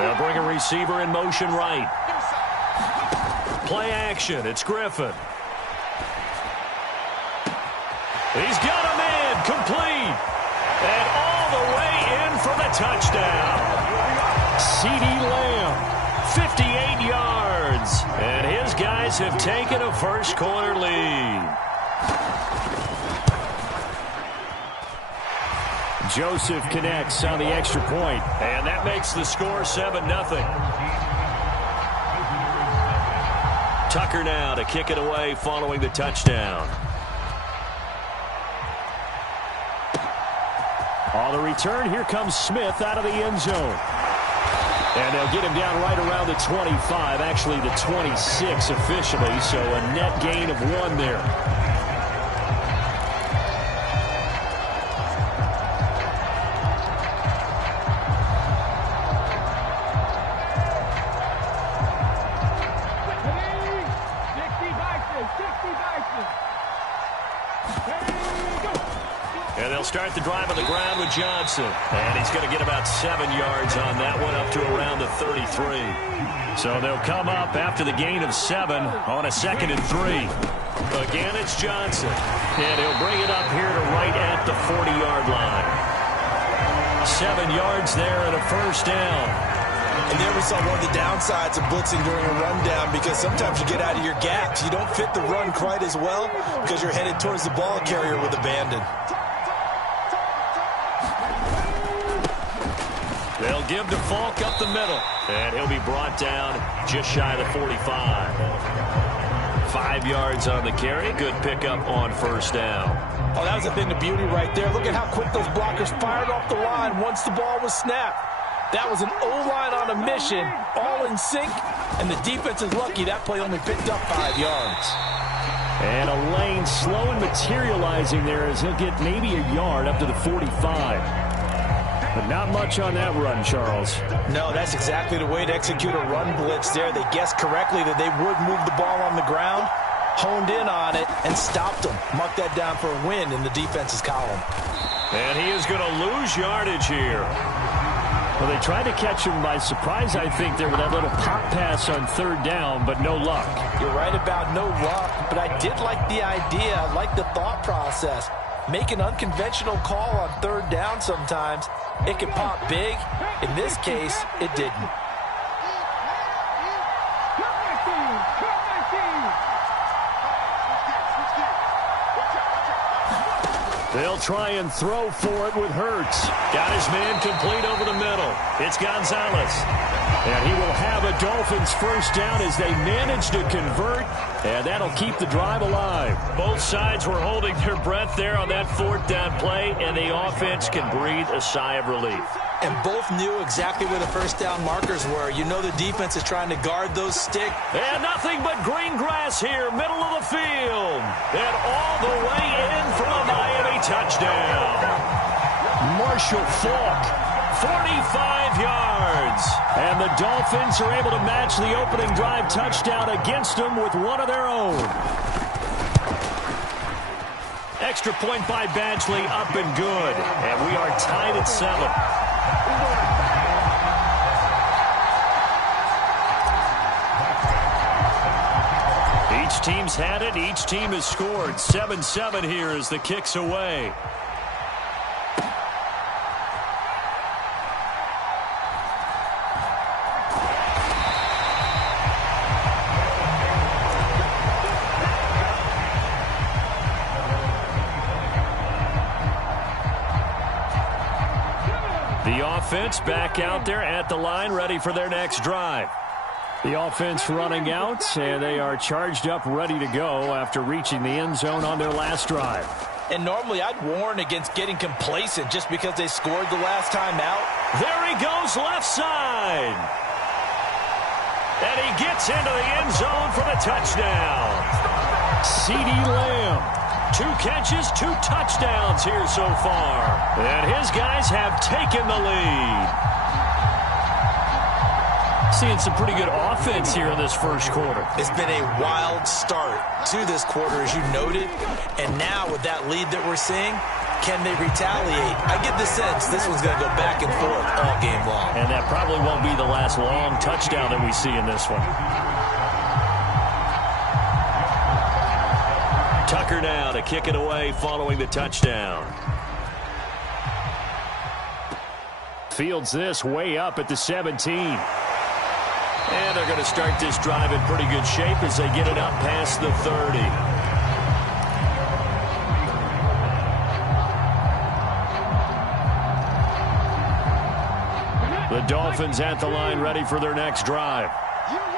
They'll bring a receiver in motion right. Play action. It's Griffin. He's got a man complete. And all the way in for the touchdown. C.D. Lamb, 58 yards. And his guys have taken a first quarter lead. Joseph connects on the extra point. And that makes the score 7-0. Tucker now to kick it away following the touchdown. On the return, here comes Smith out of the end zone. And they'll get him down right around the 25, actually the 26 officially, so a net gain of 1 there. And they'll start the drive on the ground with Johnson. And he's going to get about 7 yards on that one, up to around the 33. So they'll come up after the gain of 7 on a 2nd and 3. Again, it's Johnson. And he'll bring it up here to right at the 40-yard line. 7 yards there and a first down. And there we saw one of the downsides of blitzing during a rundown, because sometimes you get out of your gaps. You don't fit the run quite as well because you're headed towards the ball carrier with abandon. They'll give to Falk up the middle. And he'll be brought down just shy of the 45. 5 yards on the carry. Good pickup on first down. Oh, that was a thing of beauty right there. Look at how quick those blockers fired off the line once the ball was snapped. That was an O-line on a mission, all in sync, and the defense is lucky that play only picked up 5 yards. And a lane slow and materializing there as he'll get maybe a yard up to the 45. But not much on that run, Charles. No, that's exactly the way to execute a run blitz there. They guessed correctly that they would move the ball on the ground, honed in on it, and stopped them. Mark that down for a win in the defense's column. And he is going to lose yardage here. Well, they tried to catch him by surprise, I think, there with that little pop pass on 3rd down, but no luck. You're right about no luck, but I did like the idea. I like the thought process. Make an unconventional call on 3rd down sometimes. It can pop big. In this case, it didn't. They'll try and throw for it with Hurts. Got his man complete over the middle. It's Gonzalez. And he will have a Dolphins first down as they manage to convert. And that'll keep the drive alive. Both sides were holding their breath there on that 4th down play, and the offense can breathe a sigh of relief. And both knew exactly where the first down markers were. You know the defense is trying to guard those sticks. And nothing but green grass here, middle of the field. And all the way in for a Miami touchdown. Marshall Faulk, 45 yards. And the Dolphins are able to match the opening drive touchdown against them with one of their own. Extra point by Badgley, up and good. And we are tied at 7. Each team's had it. Each team has scored. 7-7 here as the kick's away. The offense back out there at the line, ready for their next drive. The offense running out, and they are charged up, ready to go after reaching the end zone on their last drive. And normally I'd warn against getting complacent just because they scored the last time out. There he goes, left side. And he gets into the end zone for the touchdown. C.D. Lamb. 2 catches, 2 touchdowns here so far. And his guys have taken the lead. Seeing some pretty good offense here in this first quarter. It's been a wild start to this quarter, as you noted. And now with that lead that we're seeing, can they retaliate? I get the sense this one's going to go back and forth all game long. And that probably won't be the last long touchdown that we see in this one. Tucker now to kick it away following the touchdown. Fields this way up at the 17. And they're going to start this drive in pretty good shape as they get it up past the 30. The Dolphins at the line ready for their next drive.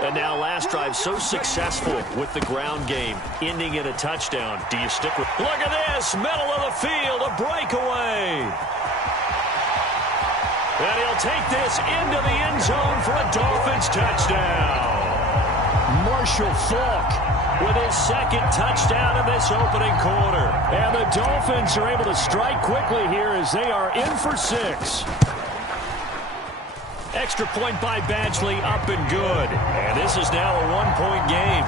And now last drive so successful with the ground game, ending in a touchdown. Do you stick with... Look at this, middle of the field, a breakaway. And he'll take this into the end zone for a Dolphins touchdown. Marshall Faulk with his second touchdown in this opening quarter. And the Dolphins are able to strike quickly here as they are in for 6. Extra point by Badgley, up and good. And this is now a one-point game.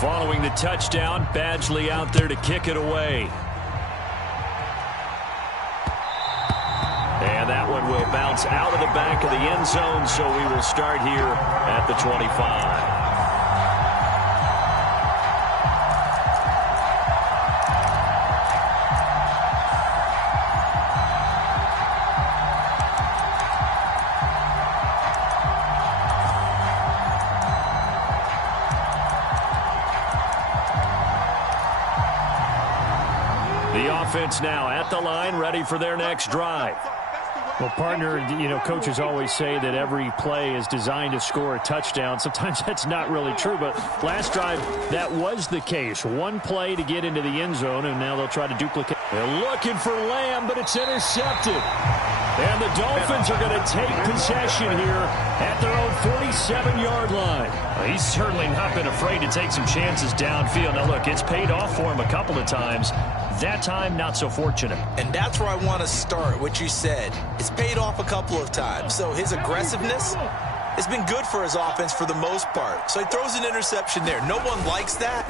Following the touchdown, Badgley out there to kick it away. And that one will bounce out of the back of the end zone, so we will start here at the 25. The offense now at the line, ready for their next drive. Well, partner, you know, coaches always say that every play is designed to score a touchdown. Sometimes that's not really true, but last drive, that was the case. One play to get into the end zone, and now they'll try to duplicate. They're looking for Lamb, but it's intercepted. And the Dolphins are going to take possession here at their own 47-yard line. Well, he's certainly not been afraid to take some chances downfield. Now, look, it's paid off for him a couple of times. That time, not so fortunate. And that's where I want to start, what you said. It's paid off a couple of times. So his aggressiveness has been good for his offense for the most part. So he throws an interception there. No one likes that,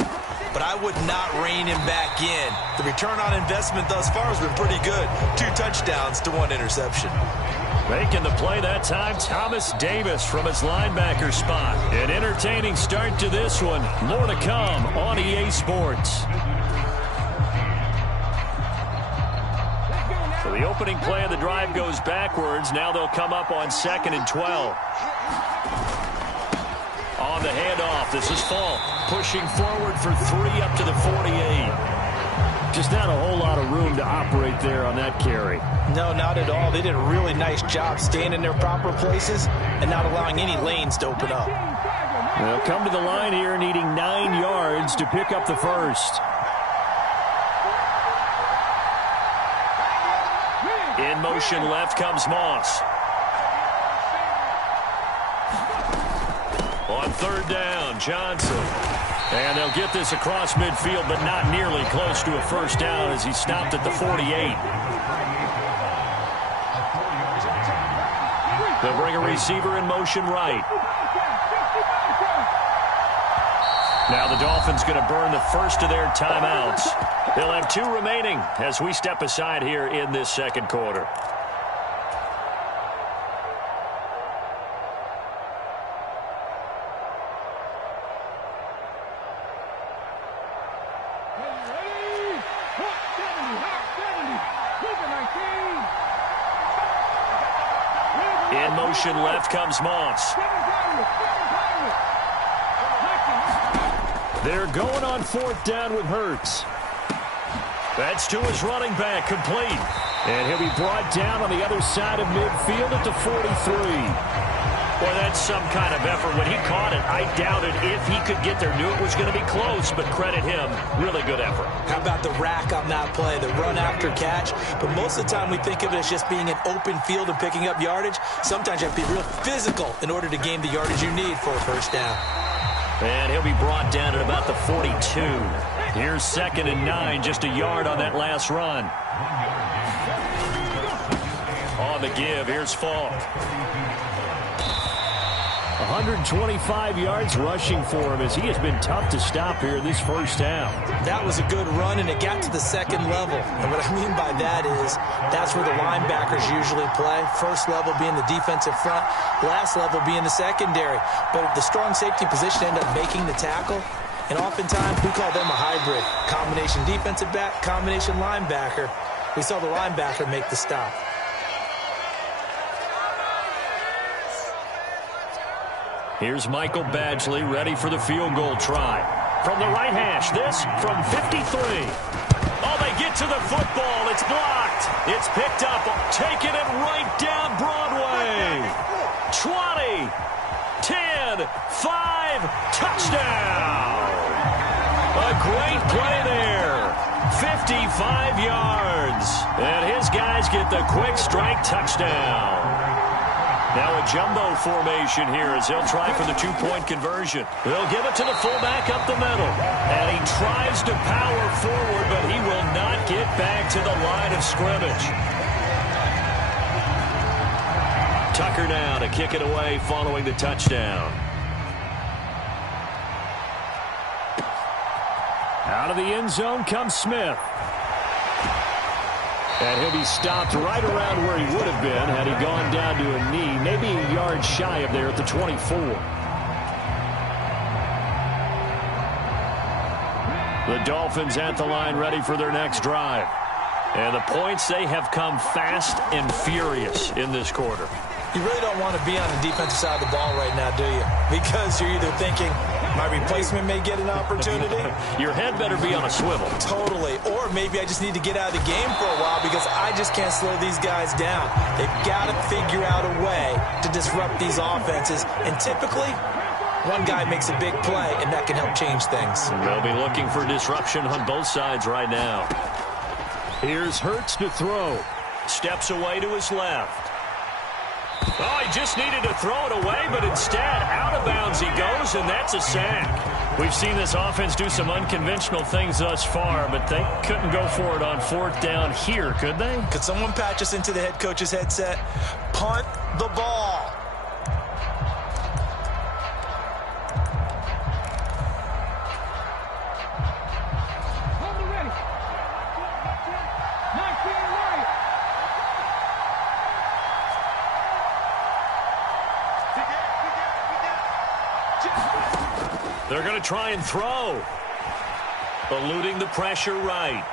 but I would not rein him back in. The return on investment thus far has been pretty good. 2 touchdowns to 1 interception. Making the play that time, Thomas Davis from his linebacker spot. An entertaining start to this one. More to come on EA Sports. So the opening play of the drive goes backwards. Now they'll come up on 2nd and 12. On the handoff, this is Faulk pushing forward for 3 up to the 48. Just not a whole lot of room to operate there on that carry. No, not at all. They did a really nice job staying in their proper places and not allowing any lanes to open up. They'll come to the line here needing 9 yards to pick up the first. In motion left comes Moss. On 3rd down, Johnson. And they'll get this across midfield, but not nearly close to a first down as he stopped at the 48. They'll bring a receiver in motion right. Now the Dolphins going to burn the first of their timeouts. They'll have 2 remaining as we step aside here in this second quarter. In motion left comes Moss. They're going on 4th down with Hurts. That's to his running back, complete. And he'll be brought down on the other side of midfield at the 43. Well, that's some kind of effort. When he caught it, I doubted if he could get there. Knew it was going to be close, but credit him. Really good effort. How about the rack on that play, the run after catch? But most of the time we think of it as just being an open field and picking up yardage. Sometimes you have to be real physical in order to gain the yardage you need for a first down. And he'll be brought down at about the 42. Here's 2nd and 9, just a yard on that last run. On the give, here's Falk. 125 yards rushing for him as he has been tough to stop here this first half. That was a good run, and it got to the second level. And what I mean by that is that's where the linebackers usually play. First level being the defensive front, last level being the secondary. But the strong safety position ended up making the tackle. And oftentimes we call them a hybrid. Combination defensive back, combination linebacker. We saw the linebacker make the stop. Here's Michael Badgley ready for the field goal try. From the right hash, this from 53. Oh, they get to the football. It's blocked. It's picked up, taking it right down Broadway. 20, 10, 5, touchdown. A great play there. 55 yards. And his guys get the quick strike touchdown. Now a jumbo formation here as he'll try for the two-point conversion. They'll give it to the fullback up the middle. And he tries to power forward, but he will not get back to the line of scrimmage. Tucker now to kick it away following the touchdown. Out of the end zone comes Smith. And he'll be stopped right around where he would have been had he gone down to a knee, maybe a yard shy of there at the 24. The Dolphins at the line ready for their next drive. And the points, they have come fast and furious in this quarter. You really don't want to be on the defensive side of the ball right now, do you? Because you're either thinking, my replacement may get an opportunity. Your head better be on a swivel. Totally. Or maybe I just need to get out of the game for a while because I just can't slow these guys down. They've got to figure out a way to disrupt these offenses. And typically, one guy makes a big play, and that can help change things. They'll be looking for disruption on both sides right now. Here's Hurts to throw. Steps away to his left. Oh, he just needed to throw it away, but instead, out of bounds he goes, and that's a sack. We've seen this offense do some unconventional things thus far, but they couldn't go for it on 4th down here, could they? Could someone patch us into the head coach's headset? Punt the ball. They're going to try and throw. Eluding the pressure right.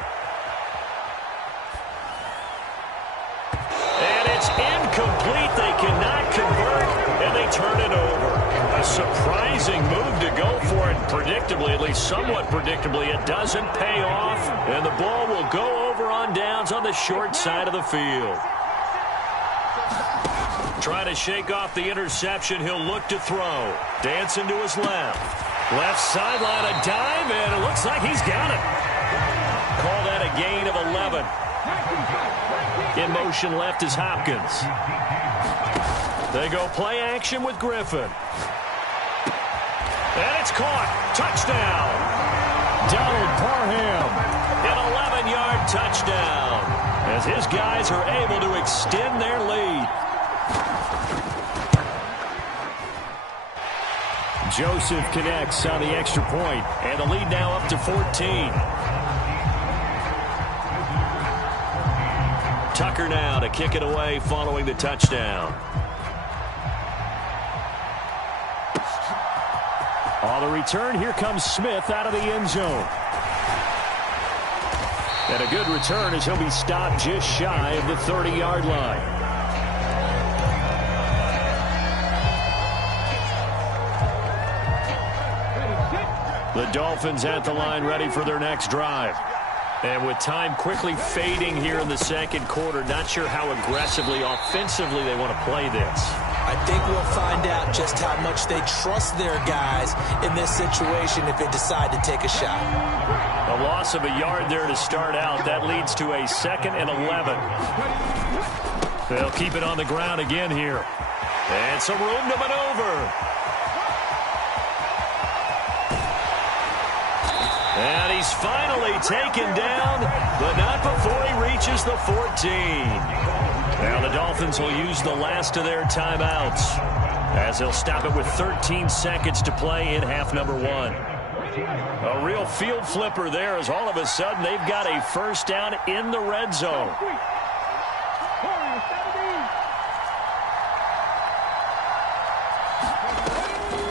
And it's incomplete. They cannot convert, and they turn it over. A surprising move to go for it. Predictably, at least somewhat predictably, it doesn't pay off, and the ball will go over on downs on the short side of the field. Trying to shake off the interception. He'll look to throw. Dancing to his left. Left sideline, a dime, and it looks like he's got it. Call that a gain of 11. In motion left is Hopkins. They go play action with Griffin. And it's caught. Touchdown. Donald Parham. An 11-yard touchdown as his guys are able to extend their lead. Joseph connects on the extra point, and the lead now up to 14. Tucker now to kick it away following the touchdown. On the return, here comes Smith out of the end zone. And a good return as he'll be stopped just shy of the 30-yard line. The Dolphins at the line ready for their next drive. And with time quickly fading here in the second quarter, not sure how aggressively, offensively they want to play this. I think we'll find out just how much they trust their guys in this situation if they decide to take a shot. A loss of a yard there to start out. That leads to a 2nd and 11. They'll keep it on the ground again here. And some room to maneuver. And he's finally taken down, but not before he reaches the 14. Now the Dolphins will use the last of their timeouts as they'll stop it with 13 seconds to play in half number 1. A real field flipper there as all of a sudden they've got a first down in the red zone.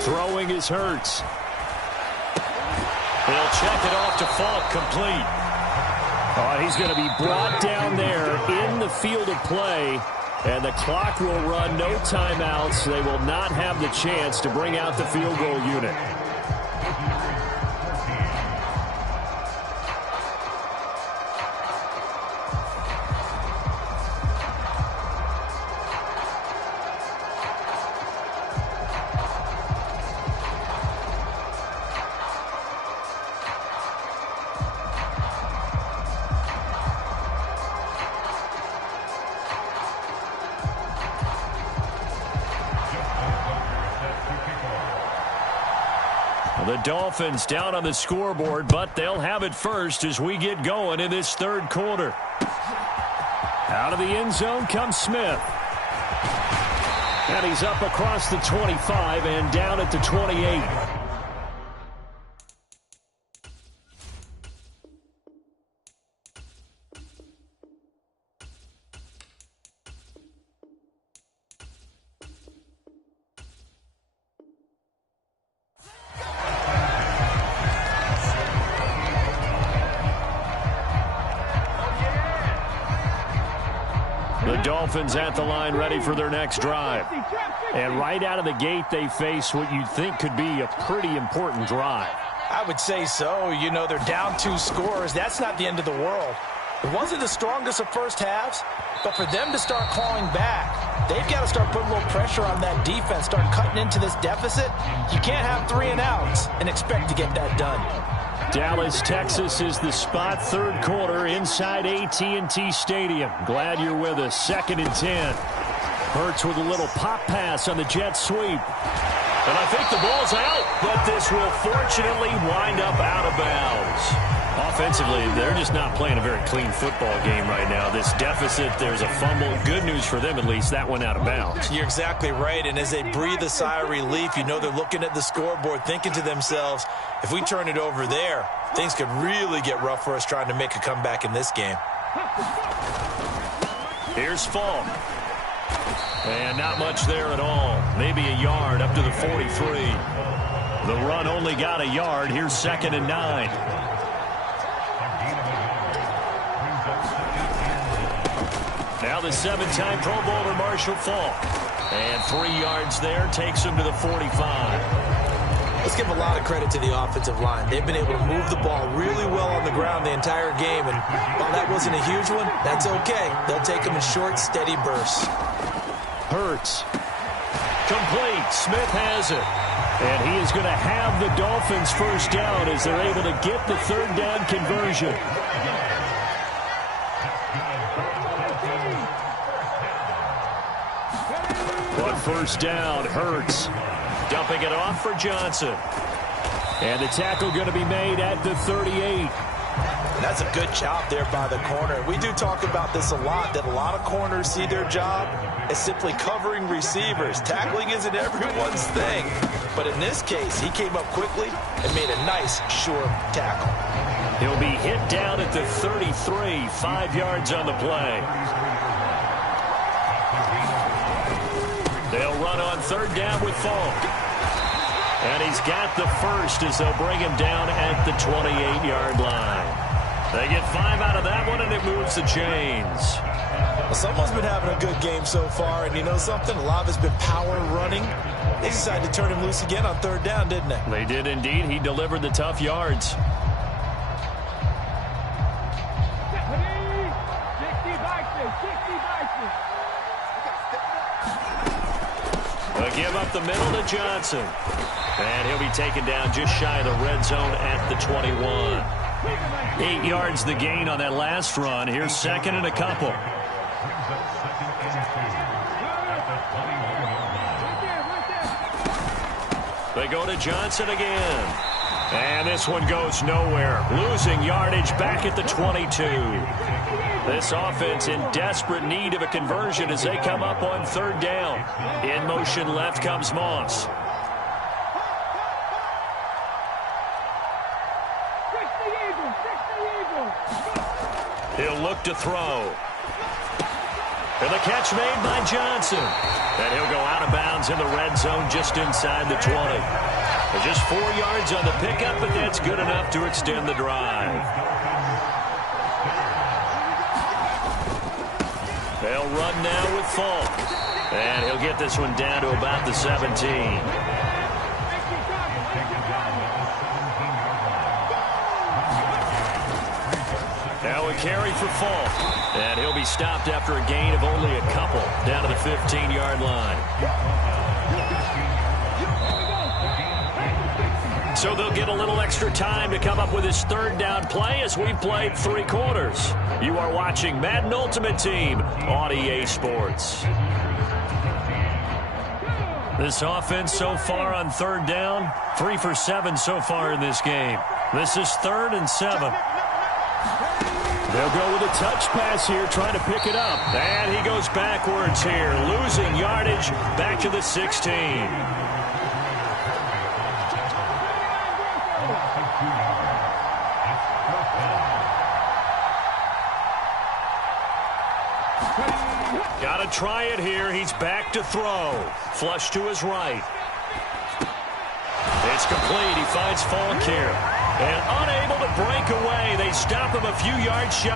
Throwing is Hurts. He'll check it off to Falk, complete. Oh, he's going to be brought down there in the field of play, and the clock will run, no timeouts. They will not have the chance to bring out the field goal unit. The Dolphins down on the scoreboard, but they'll have it first as we get going in this third quarter. Out of the end zone comes Smith. And he's up across the 25 and down at the 28. The Dolphins at the line ready for their next drive. And right out of the gate, they face what you'd think could be a pretty important drive. I would say so. You know, they're down 2 scores. That's not the end of the world. It wasn't the strongest of first halves, but for them to start clawing back, they've got to start putting a little pressure on that defense, start cutting into this deficit. You can't have 3 and outs and expect to get that done. Dallas, Texas is the spot, third quarter inside AT&T Stadium. Glad you're with us. 2nd and 10. Hurts with a little pop pass on the jet sweep. And I think the ball's out, but this will fortunately wind up out of bounds. Offensively, they're just not playing a very clean football game right now. This deficit, there's a fumble. Good news for them, at least. That went out of bounds. You're exactly right, and as they breathe a sigh of relief, you know they're looking at the scoreboard, thinking to themselves, if we turn it over there, things could really get rough for us trying to make a comeback in this game. Here's Falk. And not much there at all. Maybe a yard up to the 43. The run only got a yard. Here's 2nd and 9. Now the 7-time Pro Bowler Marshall Falk. And 3 yards there takes him to the 45. Let's give a lot of credit to the offensive line. They've been able to move the ball really well on the ground the entire game. And while that wasn't a huge one, that's okay. They'll take them in short, steady bursts. Hurts. Complete. Smith has it. And he is going to have the Dolphins first down as they're able to get the 3rd down conversion. On 1st down, Hurts. Dumping it off for Johnson. And the tackle going to be made at the 38. That's a good job there by the corner. We do talk about this a lot, that a lot of corners see their job as simply covering receivers. Tackling isn't everyone's thing. But in this case, he came up quickly and made a nice, sure tackle. He'll be hit down at the 33, 5 yards on the play. They'll run on 3rd down with Falk. And he's got the first as they'll bring him down at the 28-yard line. They get 5 out of that one, and it moves the chains. Well, someone's been having a good game so far, and you know something? A lot of it's been power running. They decided to turn him loose again on 3rd down, didn't they? They did indeed. He delivered the tough yards. They'll give up the middle to Johnson. And he'll be taken down just shy of the red zone at the 21. 8 yards the gain on that last run. Here's 2nd and a couple. They go to Johnson again. And this one goes nowhere. Losing yardage back at the 22. This offense in desperate need of a conversion as they come up on third down. In motion left comes Moss. He'll look to throw. And the catch made by Johnson. And he'll go out of bounds in the red zone just inside the 20. Just 4 yards on the pickup, but that's good enough to extend the drive. They'll run now with Falk. And he'll get this one down to about the 17. Now a carry for Falk. And he'll be stopped after a gain of only a couple down to the 15-yard line. So they'll get a little extra time to come up with his third down play as we've played 3 quarters. You are watching Madden Ultimate Team on EA Sports. This offense so far on third down, 3 for 7 so far in this game. This is 3rd and 7. They'll go with a touch pass here, trying to pick it up. And he goes backwards here, losing yardage back to the 16. Got to try it here. He's back to throw. Flush to his right. It's complete. He finds Falk here. And unable to break away. They stop him a few yards shy.